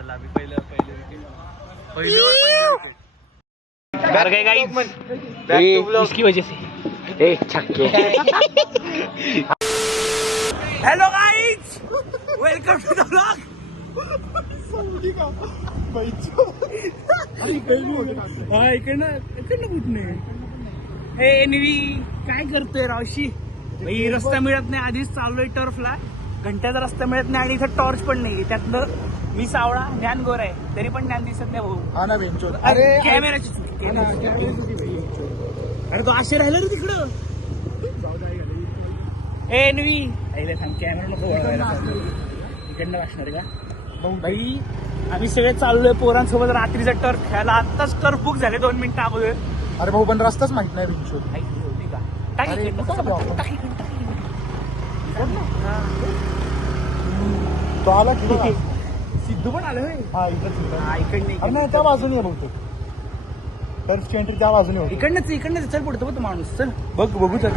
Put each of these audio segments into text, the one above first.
चला अभी पहले कर गए गाइस इसकी वजह से ए छक्के। Hello guys welcome to the vlog. इकडनं कुठने हे एनवी काय करतोय रावशी भाई? रस्ता मिळत नाही, आधीच चाललोय टर्फला, घंट्याचा रस्ता मिळत नाही आणि इथं टॉर्च पण नाही. त्यातलं मी सावळा, ज्ञान गोर आहे, तरी पण ज्ञान दिसत नाही भाऊ. अरे कॅमेराची चुकी. अरे तो असे राहिला रे तिकडं. एनवी आईला सांग कॅमेरा नको वळवायला. इकडनं वाचणार का भाई? आम्ही सगळे चाललोय पोरांसोबत रात्रीचा टर्फ खेळायला. आत्ताच टर्फ बुक झाले 2 मिनिटं अगोदर. अरे भाऊ पण रस्ताच माहित नाही विंचूर. तो आला की सिद्धू पण आलं. हा इकडे त्या बाजूने बहुतेक टर्फची एंट्री त्या बाजूने होती. इकडनंच चल पुढतो तो माणूस. चल बघू चल.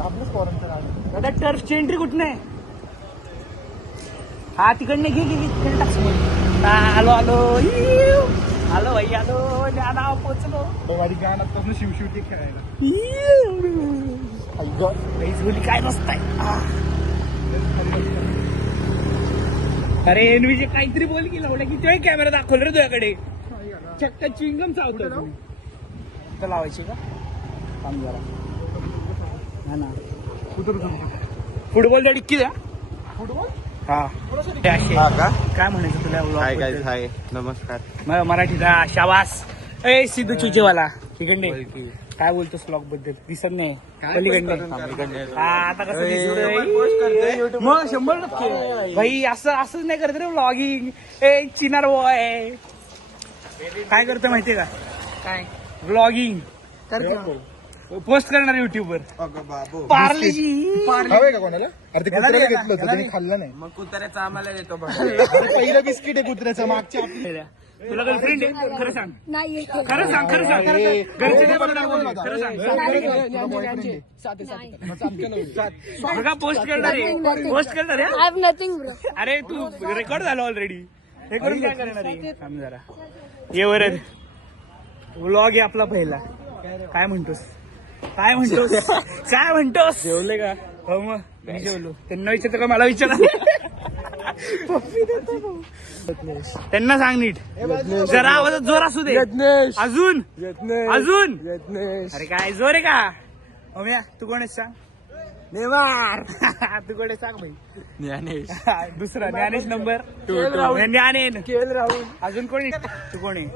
आपलंच फॉरेनचं गाडी. आता टर्फची एंट्री कुठं आहे? हा तिकडनं घे टाक समोर. आलो भाई आलो. ज्ञाना पोचलो. गाडी गाणं आतापासून शिवशिवटी खेळायला. झोली काय नसताय. अरे एनवीचे काहीतरी बोल की लावला की तेव्हा कॅमेरा दाखवला रे तुझ्याकडे. चक्क चिंगम चावतो. तर लावायची का काम जरा. हा ना फुटबॉलच्या डिक्की द्या. फुटबॉल हा का काय म्हणायचं तुला? हाय नमस्कार. मराठीचा शाबास. ए सिद्धू चिचेवाला तिकडे काय बोलतोस ब्लॉग बद्दल? दिसत नाही पलीकडे. आता कसं दिसतोय मग 100% भाई. असंच नाही करत रे ब्लॉगिंग. ए चिनार बॉय काय करतो माहितीये का? काय ब्लॉगिंग पोस्ट करणार युट्यूबवर. पार्लेजी हवंय का कोणाला? अरे ते कुत्र्याला घेतलं होतं त्यांनी खाल्लं नाही. मग कुत्र्याचा आम्हाला देतो. पहिलं बिस्किट आहे कुत्र्याचं. मागच्या आपली तुला गर्लफ्रेंड आहे? खरं सांग. खरं सांग. घरचे नाही बोलणार. खरं सांग. बघा पोस्ट करणार आहे. अरे तू रेकॉर्ड झालं ऑलरेडी. हे करून काय करणार आहे? थांब जरा ये वर. व्लॉग आहे आपला पहिला. काय म्हणतोस? जेवले का? हो मग मी जेवलो. त्यांना विचारतो का मला विचारा? त्यांना सांग नीट जरा आवाजात जोर असू दे. अजून अरे काय जोर आहे का? ओम्या तू कोण आहेस सांग? नेमार. तू कोण आहे सांग भाई? ज्ञानेश. दुसरा ज्ञानेश नंबर 2. ज्ञानेन राहुल. अजून कोणी? तू कोण आहे?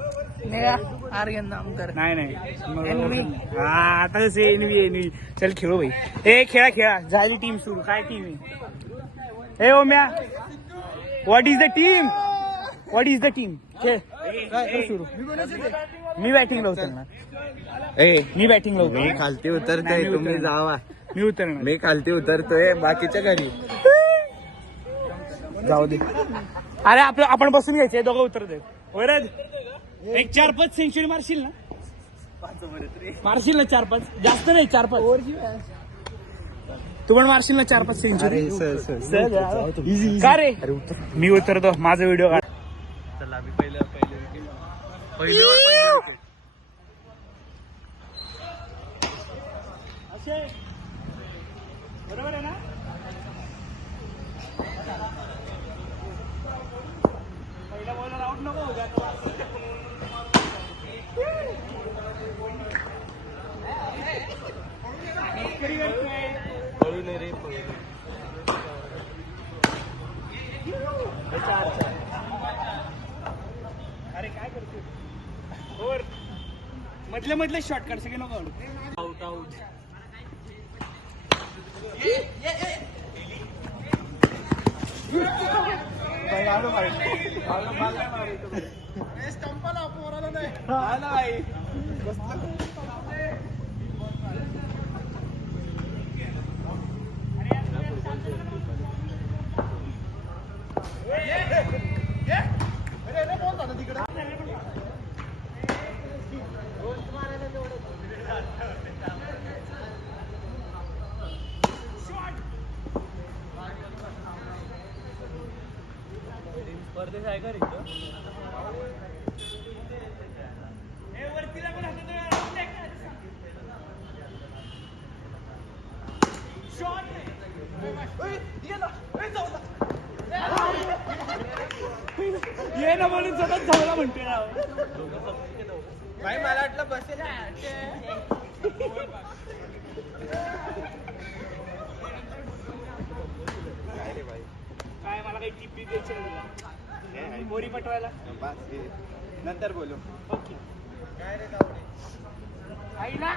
आर्यन नामकर. नाही आता कसं एनवी. चल खेळू भाई. ए खेळा झाली टीम सुरू. काय टीम आहे? ए Omya what is the team? खेळ सुरू. मी बॅटिंग लावतो. मी बॅटिंग लावतो. मी खालती उतरतोय, तुम्ही जावा. मी उतरणार. मी खालती उतरतोय, बाकीच्या घरी जाऊ दे. अरे आपण बसून घ्यायचे. दोघं उतरतोय. वरद एक 4-5 सेंचुरी मारशील ना? मारशील ना 4-5? जास्त नाही 4-5. तू पण मारशील ना 4-5 सेंचुरी? का रे? मी उतरतो. माझा व्हिडिओ काढ. चला अभी पहले बरोबर आहे ना? पहिला बॉलर आउट नको हो. अरे काय करतो? मधले शॉर्टकट सगळे नको. आउट ये ना म्हणून सतत धावला म्हणते ना भाई मला वाटलं बसेल काय मला काही टिप्पी द्यायची मोरी पटवायला नंतर बोलू काय रे आईला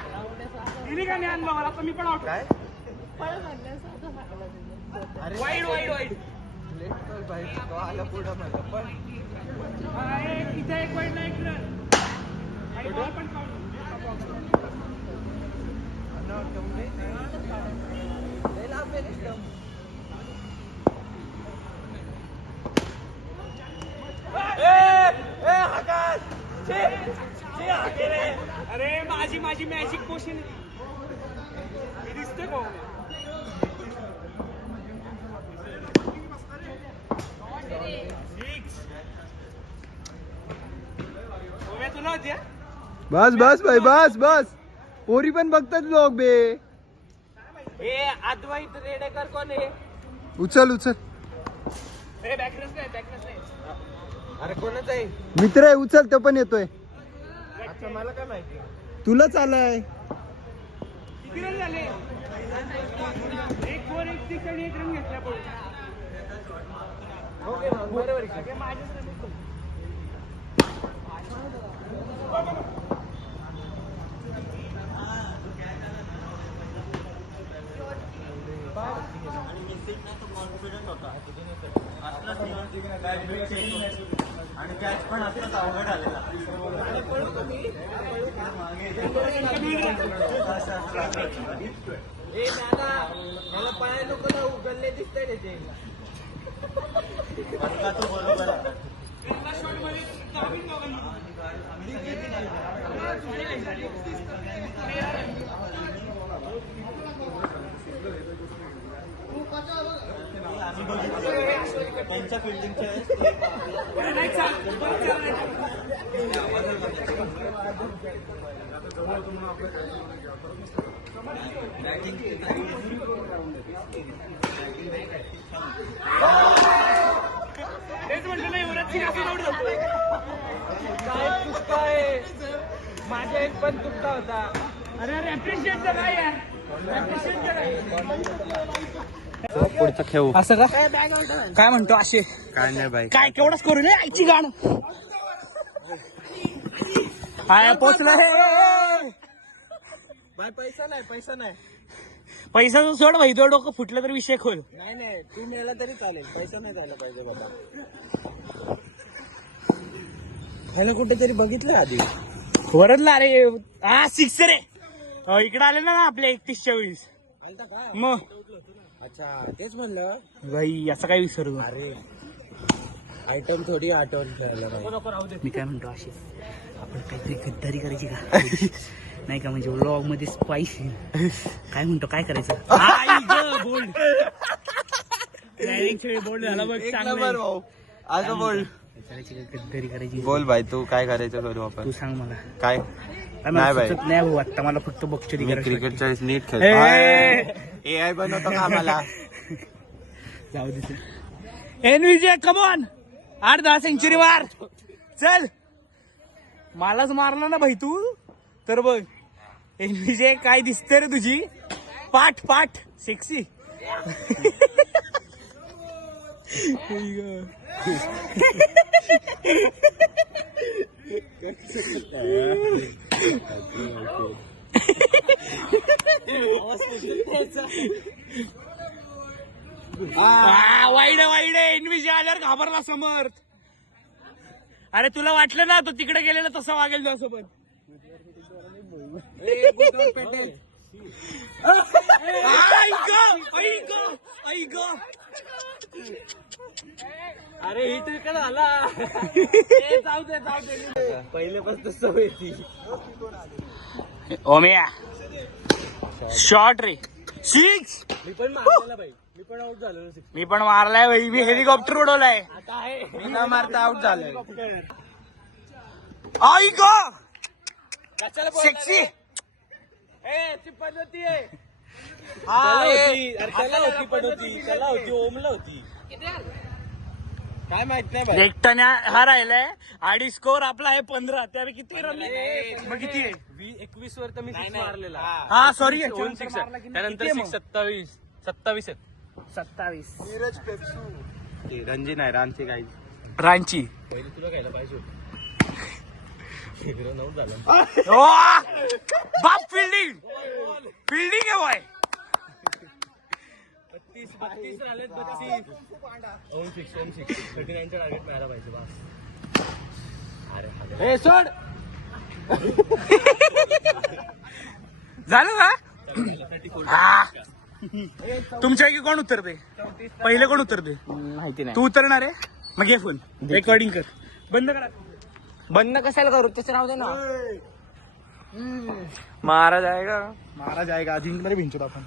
दिली का ज्ञान मला तर मी पण आउट काय वाईट वाईट वाईट भाई तो आला पुढं मला पण इथे एक वाईट नाही आणि बॉल पण अरे माझी मॅजिक पोशन मी दिसते को तुला होती बस बस भाई बस बस पोरी पण बघतात लोक बे हे अद्वैत रेडेकर कोण आहे उचल उचल हे बॅकरेस नाही अरे कोणाच आहे मित्र आहे उचल तो पण येतोय अच्छा मला काय माहिती तुलाच आलाय किती रन झाले एक वर एक सिक्स आणि एक रन घेतला पण बरोबर माझ्याच रन आणि कॅच पण असंच अवघड आलेला ए दादा मला पाय नको ना उगलले दिसतंय रे ते तो बरोबर आहे त्यांच्या फिल्डिंगच्या तेच म्हटलं नाही काय माझा एक पण तुटका होता अरे अरे अप्रिशिएट काय यार पुढचा खेळू असं का काय म्हणतो असे काय नाही भाई काय केवढंच करू नये आईची गाणं काय पोचलं भाई पैसा नाही पैसा सोड भाई तो डोकं फुटलं तर विषय खोल नाही तू मेला तरी चालेल पैसा नाही झाला पाहिजे बाबा ह्याला कुठेतरी बघितलं आधी वरदला अरे हा सिक्स रे इकडे आले ना आपल्या 31-40 मग अच्छा तेच म्हणलं भाई असं काय विसरतो अरे आयटम थोडी आठवण करायला पाहिजे. मी काय म्हणतो अशी आपण काहीतरी गद्दारी करायची का नाही का म्हणजे व्लॉग मध्ये स्पाइसी काय म्हणतो काय करायचं बोल्ड बोल्ड झाला बघ चांगलं असं बोल करायची गद्दारी करायची बोल भाई तू काय करायचं करू आपण तू सांग मला काय नाही भाई नाही भाऊ आता मला फक्त बक्षरी करायची क्रिकेटच्या नीट खेळ AI बनवतो का आम्हाला जाऊ दे एनवीजे कमॉन 8-10 सेंचुरी मार चल मलाच मारला ना भाई तू तर बघ एनवीजे काय दिसते रे तुझी पाठ सेक्सी वाईड एनवीजे आल्यावर घाबरला समर्थ अरे तुला वाटलं ना तो तिकडे गेलेला तसं वागेल त्यासोबत अरे ही तर झाला जाऊ दे पहिल्यापासून सवय ती ओमिया शॉर्ट रे सिक्स मी पण मारलेला भाई मी पण मारलाय भाई. मी हेलिकॉप्टर उडवलाय. मी न मारता आउट झालोय. आई गो सेक्सी. काय माहित नाही भाई. एकट्याने हा राहिलाय. आणि स्कोर आपला आहे 15. त्यावेळी किती रन? मग किती आहे? 21 वर तर मी सिक्स मारलेला. हा सॉरी. त्यानंतर 27 आहेत. 27. नीरज पेप्सू. रणजी नाही रांची काही. रांची. पहिले तुला घ्यायला पाहिजे होतं. नऊ झालं. बाप फिल्डिंग. फिल्डिंग आहे बाय. 32 झाले. 32 होम सिक्स 39 टार्गेट मिळायला पाहिजे बस. ए सोड. झालं का? हा. तुमच्यापैकी कोण उतरते? पहिले कोण उतरते? माहिती नाही. तू उतरणार आहे? मग घे फोन. रेकॉर्डिंग कर. बंद करा. बंद कशाला करू? त्याचं नाव दे ना. महाराज आहे का? महाराज आहे का? जिंकणारे भिंचूत आपण.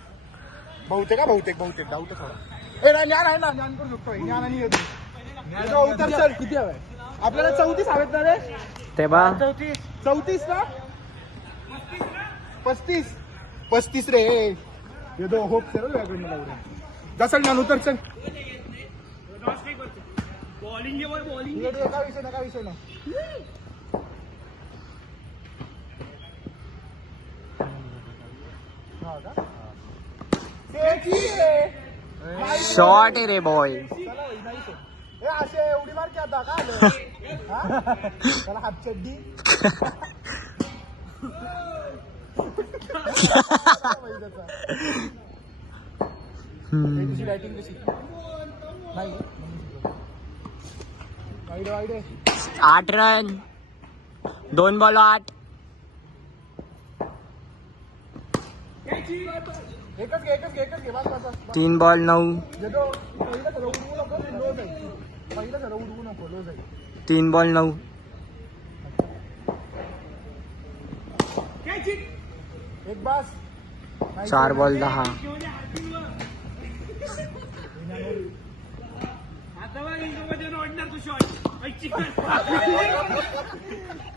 बहुतेक डाऊट थोडा. ए ना ज्ञान आहे ना, ज्ञान करू शकतो. ज्ञान आणि येतो. उतर चल. किती हवंय आपल्याला? 34 हवेत ना रे. ते बा 34 ना. 35 रे. ये दो होप से वेगळे मला. जसं ज्ञान उतर चल. बॉलिंग आहे बॉलिंग. एका विषय ना. शॉर्ट आहे रे बॉय. असे उडी मार की आता काय आलं? त्याला हाफ चड्डी. तुझी बॅटिंग कशी? नाही 8 रन. 2 बॉल 8. एकच घे बस. 3 बॉल 9. पहिलं खरं उडवू नको. लो जाईल. 3 बॉल 9. एक बस. 4 बॉल 10.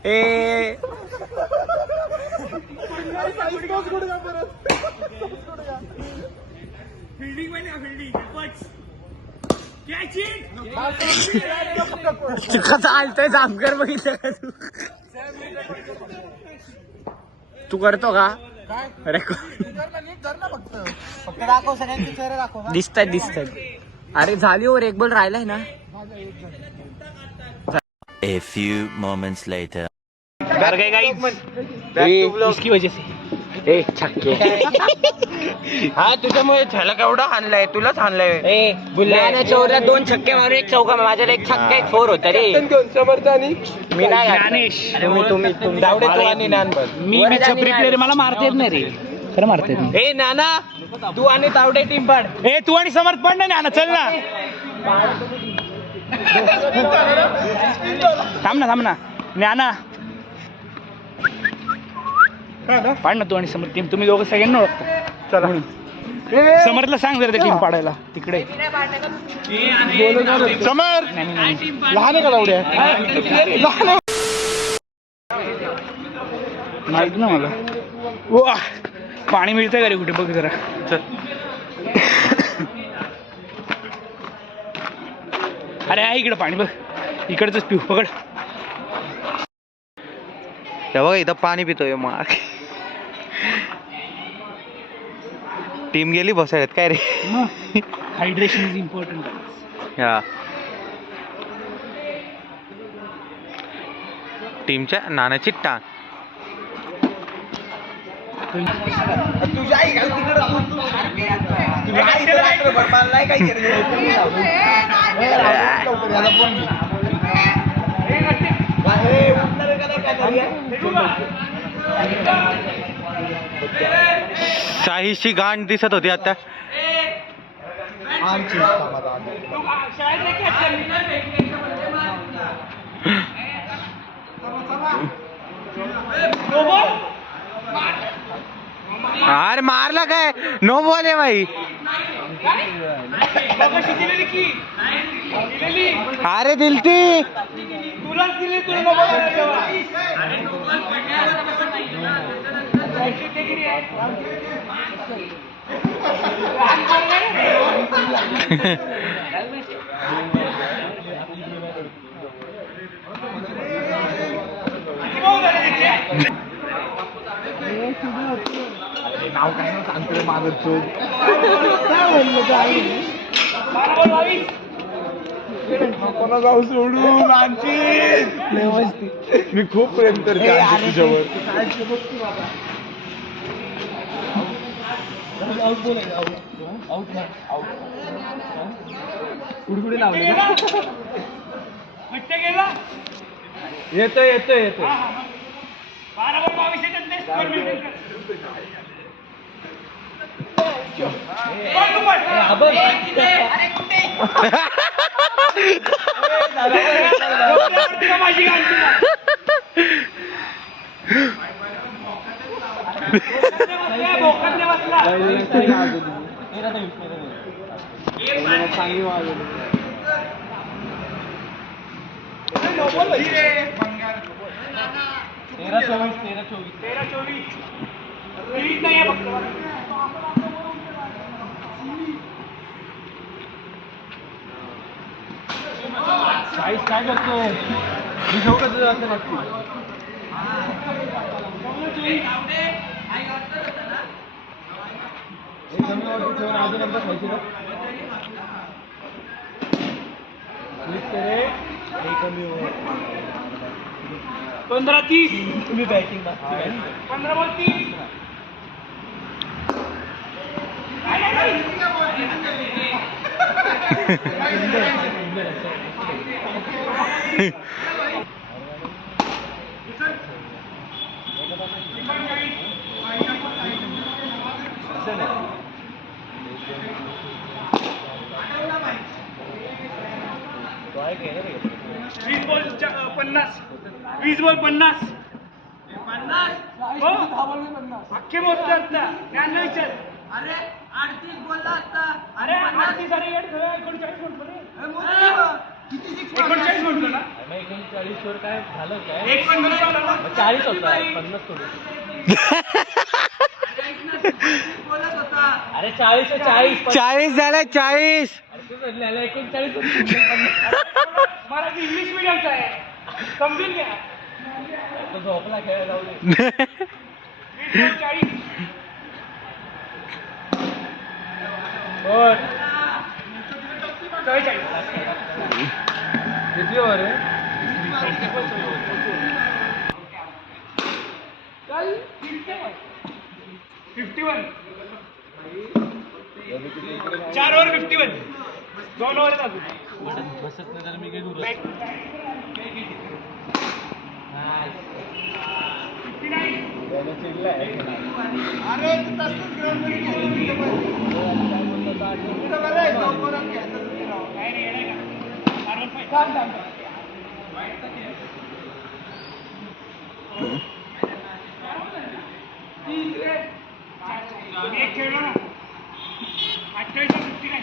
ए फिल्डिंग कसं आलतोय जामकर बघितलं का तू? तू करतो का? फक्त दाखव सगळ्यांचे चेहरे दाखव. दिसतात. अरे झाली ओव्हर. 1 बॉल राहिलाय ना. A few moments later. कर गए गाइस. इसकी वजह से. ए छक्के. हा तुझ्यामुळे झाला केवढा हाणलाय. तुलाच हाणलाय. ए बुल्ल्या चौऱ्या 2 छक्के मारून 1 चौका. माझ्याला 1 छक्का 1 4 होता रे. मी नाही ज्ञानेश. तुम्ही दावडे तू आणि नानभर. मी छपरी प्लेअर. मला मारता येत नाही रे. खरं मारता येत नाही. ए नाना तू आणि तावडे टीम पाड. ए तू आणि समर्थ पण ना. चल ना. थांब ना. ज्ञाना पाड ना. तू आणि समर्थ टीम. तुम्ही दोघं सगळ्यांना ओळखता. चला समर्थला सांग जरा टीम पाडायला तिकडे. समर नाही. लहान आहे का लावड्या? माहित ना मला. वा पाणी मिळतंय का रे कुठे? बघ जरा. अरे आहे इकडं पाणी. बघ इकडचंच पिऊ. पकड. बघा इथं पाणी पितोय. मग टीम गेली बसायला काय रे? Hydration is important. या टीमच्या नानाची टांग. शाहीची गांड दिसत होती आता. अरे मारला काय? नो बॉल आहे भाई. मगाशी दिलेली की दिलेली अरे दिलती तुलाच दिली तुला मोबाईल तेव्हा. पैसे दे की रे. नाव काय ना सांगतोय माझं चोद कोणा जाऊ सोडून आणखी मी खूप प्रेम करते आणखी तुझ्यावर. कुडकुडी लावले गेला येतोय येतोय येतोय 12-22 स्क्वेअर मीटर. माझी काय करतो मी घेऊ कसं जातं नक्की अजून एकदा खायची ना 15-30 तुम्ही बॅटिंग 15-30. वीस बॉल 50. हो अख्खे मोजतात ना त्यांना विचार. अरे 38 बोलला आता. अरे 38 अरे 39 म्हणतो रे. 39 म्हणतो ना 39 वर काय झालं काय 1 झाला 40 होता 50 थोडी. अरे 40 झालं 40. 39 मराठी इंग्लिश मीडियमचा आहे समजून घ्या. तो झोपला खेळायला जाऊ दे. 40. बर 44. किती ओव्हर आहे 51. 4 ओव्हर 51. 2 ओव्हर अजून बसत नाही तर मी काय करू एक खेळलो ना 28-59.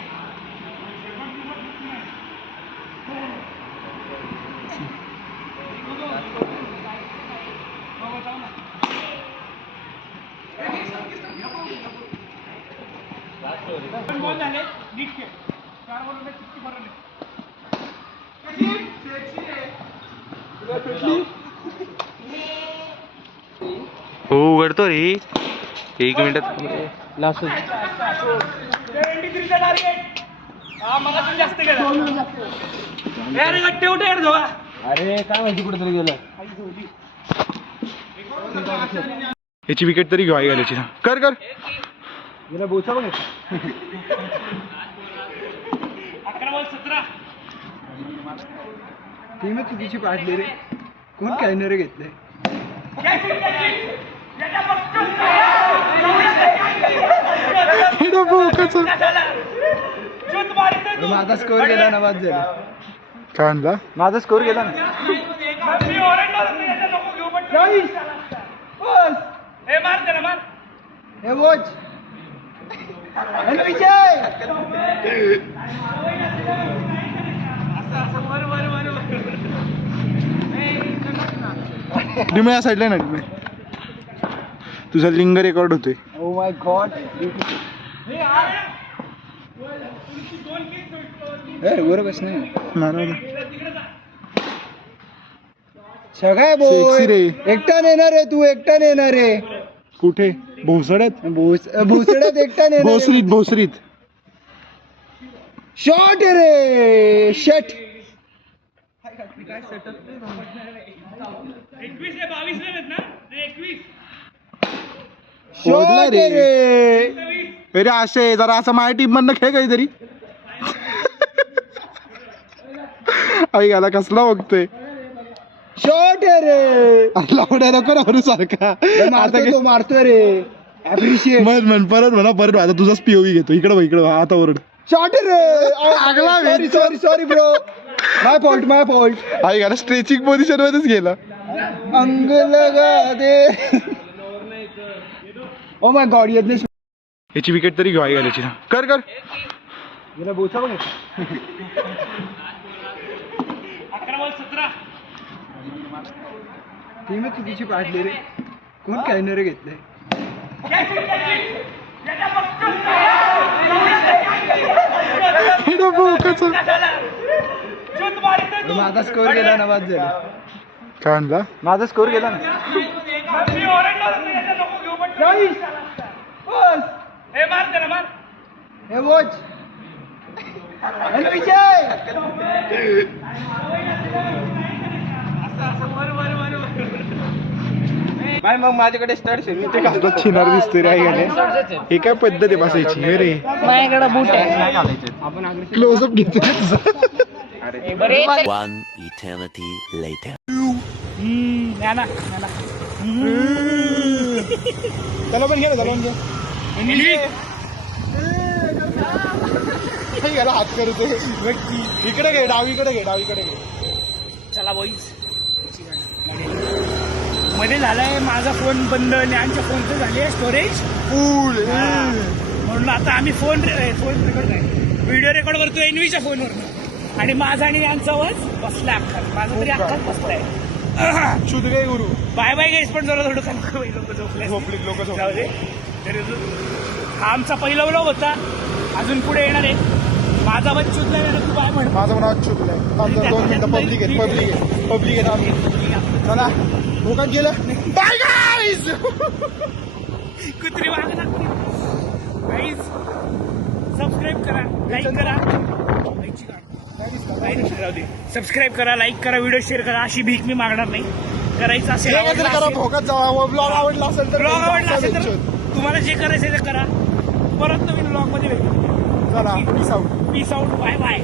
बॉल झाले नीट खेळ 4 बॉलमध्ये 60 मारले. हो उघडतो रे 1 मिनिटात लास्ट 73 चा टार्गेट. हा मला पण जास्त गेला. अरे गट्टे उठे यार धोवा. अरे काय माहिती कुठेतरी गेलं याची विकेट तरी घेऊ घालायची ना कर कर गेला बोचा बघ 11 बॉल 17. टीमच चुकीची पाडली रे कोण खेळणार घेतलंय माझा स्कोर गेला ना बाद झाला काय म्हणला माझा स्कोर गेला ना हे मार त्याला मार हे वॉच डिमे या साईडला ना डिमे तुझा लिंग रेकॉर्ड होतोय. Oh my God. बस नाही सगळ्या Sexy रे. एकटा नेणार आहे तू, एकटा नेणार आहे. कुठे भोसड्यात भोसड्यात एकटा नेणार. भोसरीत भोसरीत शॉट रे शट. 21 ना 21. ओढला शॉट रे. रे. अरे असे जरा असं माझ्या टीम मधनं खेळ काहीतरी. आई गाला कसला बघतोय. शॉट रे. लावड्या नको ना सारखा आता मारतोय तो, मारतोय रे. अप्रिशिएट. म्हण परत म्हणा परत आता तुझाच पीओवी घेतो. इकडं आता ओरड. शॉट रे. लागला सॉरी ब्रो. माय फॉल्ट. आई गाला स्ट्रेचिंग पोझिशन मध्येच गेला. अंग लगा दे. Oh my God Yagnesh. याची विकेट तरी घेऊ आई गाल्याची ना. कर गेला बोचा बघ. 11-17. टीमच चुकीची पाडली रे. कोण कॅनर घेतलंय. माझा स्कोर गेला ना, बाद झाला. काय आणला माझा स्कोर गेला ना. हे वॉच. बाय मग माझ्याकडे स्टार्ट चिनार दिसतोय रे आई गाल्या. हे काय पद्धत आहे बसायची रे. माझ्याकडे बूट आहे. आपण क्लोजअप घेतो तुझा. One eternity later. नाना त्याला पण घे ना, त्याला पण घे. आई गाला हात करतोय. इकडे घे, डावीकडे घे. चला बॉईज. मध्ये झालाय माझा फोन बंद आणि आमच्या फोनचं झाले स्टोरेज फुल. म्हणून आता आम्ही फोन रेकॉर्ड आहे, व्हिडिओ रेकॉर्ड करतो एनवीच्या फोनवर. आणि माझा आणि यांचा आवाज बसलाय अख्खा. माझा तरी अख्खाच बसलाय. शुद्ध काय गुरु. बाय बाय गाईस. पण जरा थोडं लोक झोपले. लोक जाऊ दे. तरी हा आमचा पहिला व्लॉग होता. अजून पुढे येणार आहे. माझा पण शुद्धला येणार. तू बाय म्हण. माझं नाव चुकलं. 2 मिनिटं. पब्लिक आहे आम्ही. चला भोकात गेलं. Bye guys. कुत्री वाघ गाईज. सबस्क्राईब करा, लाईक करा. सबस्क्राईब करा, लाईक करा, व्हिडिओ शेअर करा. अशी भीक मी मागणार नाही. करायचं असेल, करा भोकात जावा. ब्लॉग आवडला असेल तर ब्लॉग आवडला असेल तर तुम्हाला जे करायचं ते करा. परत नवीन ब्लॉग मध्ये भेटू. चला peace out. Peace out. Bye bye.